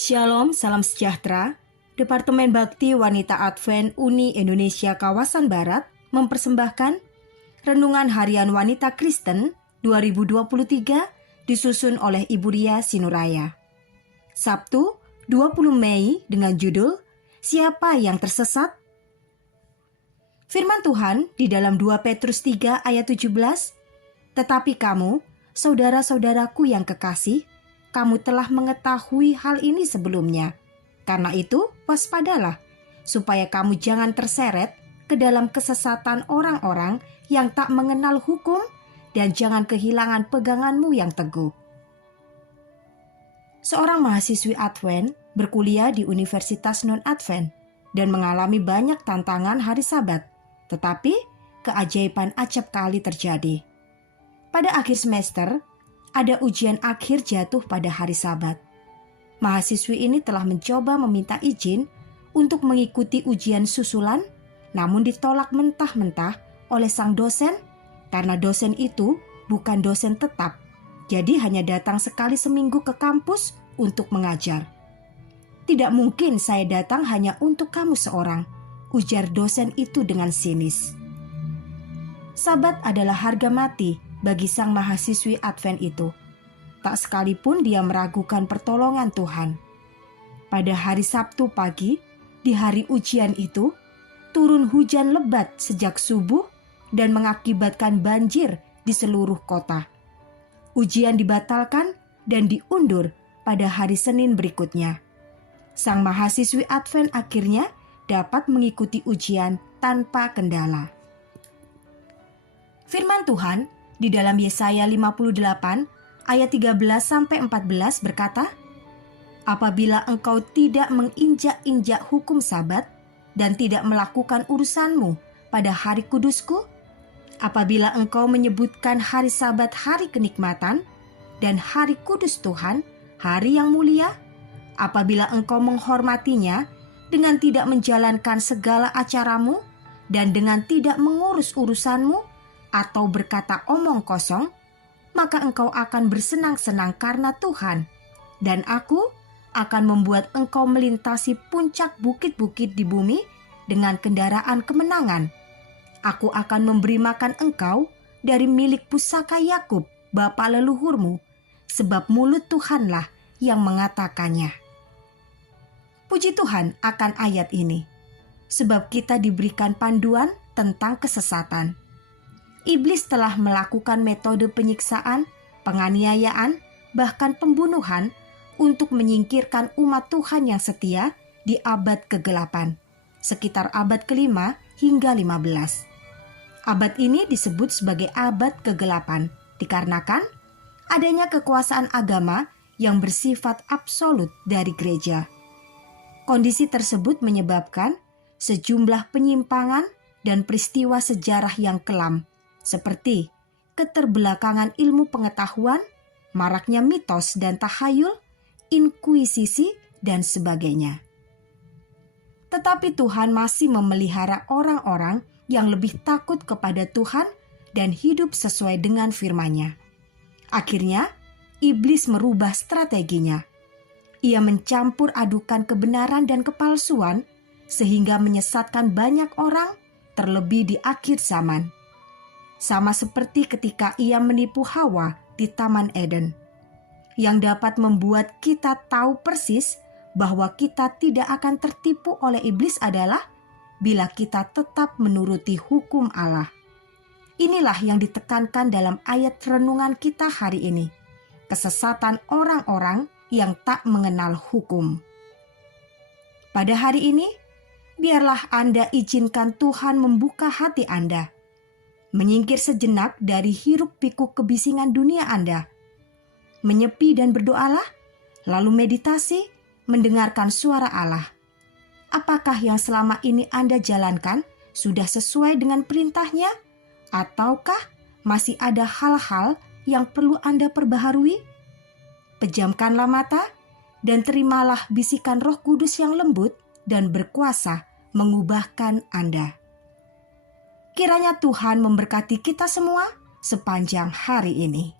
Shalom, salam sejahtera. Departemen Bakti Wanita Advent Uni Indonesia Kawasan Barat mempersembahkan Renungan Harian Wanita Kristen 2023 disusun oleh Ibu Ria Sinuraya. Sabtu, 20 Mei dengan judul Siapa yang tersesat? Firman Tuhan di dalam 2 Petrus 3 ayat 17, Tetapi kamu, saudara-saudaraku yang kekasih, kamu telah mengetahui hal ini sebelumnya. Karena itu, waspadalah, supaya kamu jangan terseret ke dalam kesesatan orang-orang yang tak mengenal hukum dan jangan kehilangan peganganmu yang teguh. Seorang mahasiswi Advent berkuliah di Universitas Non-Advent dan mengalami banyak tantangan hari Sabat, tetapi keajaiban acap kali terjadi. Pada akhir semester, ada ujian akhir jatuh pada hari Sabat. Mahasiswi ini telah mencoba meminta izin untuk mengikuti ujian susulan, namun ditolak mentah-mentah oleh sang dosen karena dosen itu bukan dosen tetap, jadi hanya datang sekali seminggu ke kampus untuk mengajar. Tidak mungkin saya datang hanya untuk kamu seorang, ujar dosen itu dengan sinis. Sabat adalah harga mati bagi sang mahasiswi Advent itu. Tak sekalipun dia meragukan pertolongan Tuhan. Pada hari Sabtu pagi, di hari ujian itu, turun hujan lebat sejak subuh dan mengakibatkan banjir di seluruh kota. Ujian dibatalkan dan diundur pada hari Senin berikutnya. Sang mahasiswi Advent akhirnya dapat mengikuti ujian tanpa kendala. Firman Tuhan di dalam Yesaya 58 ayat 13-14 berkata, Apabila engkau tidak menginjak-injak hukum Sabat dan tidak melakukan urusanmu pada hari kudusku, apabila engkau menyebutkan hari Sabat hari kenikmatan dan hari kudus Tuhan, hari yang mulia, apabila engkau menghormatinya dengan tidak menjalankan segala acaramu dan dengan tidak mengurus urusanmu, atau berkata omong kosong, maka engkau akan bersenang-senang karena Tuhan, dan aku akan membuat engkau melintasi puncak bukit-bukit di bumi dengan kendaraan kemenangan. Aku akan memberi makan engkau dari milik pusaka Yakub, bapa leluhurmu, sebab mulut Tuhanlah yang mengatakannya. Puji Tuhan akan ayat ini, sebab kita diberikan panduan tentang kesesatan. Iblis telah melakukan metode penyiksaan, penganiayaan, bahkan pembunuhan untuk menyingkirkan umat Tuhan yang setia di abad ke-8, sekitar abad ke-5 hingga 15. Abad ini disebut sebagai abad ke-8 dikarenakan adanya kekuasaan agama yang bersifat absolut dari gereja. Kondisi tersebut menyebabkan sejumlah penyimpangan dan peristiwa sejarah yang kelam, seperti keterbelakangan ilmu pengetahuan, maraknya mitos dan tahayul, inkuisisi, dan sebagainya. Tetapi Tuhan masih memelihara orang-orang yang lebih takut kepada Tuhan dan hidup sesuai dengan firman-Nya. Akhirnya, iblis merubah strateginya. Ia mencampur adukan kebenaran dan kepalsuan sehingga menyesatkan banyak orang, terlebih di akhir zaman. Sama seperti ketika ia menipu Hawa di Taman Eden. Yang dapat membuat kita tahu persis bahwa kita tidak akan tertipu oleh iblis adalah bila kita tetap menuruti hukum Allah. Inilah yang ditekankan dalam ayat renungan kita hari ini. Kesesatan orang-orang yang tak mengenal hukum. Pada hari ini, biarlah Anda izinkan Tuhan membuka hati Anda, menyingkir sejenak dari hiruk-pikuk kebisingan dunia Anda, menyepi dan berdoalah, lalu meditasi, mendengarkan suara Allah. Apakah yang selama ini Anda jalankan sudah sesuai dengan perintah-Nya? Ataukah masih ada hal-hal yang perlu Anda perbaharui? Pejamkanlah mata dan terimalah bisikan Roh Kudus yang lembut dan berkuasa mengubahkan Anda. Kiranya Tuhan memberkati kita semua sepanjang hari ini.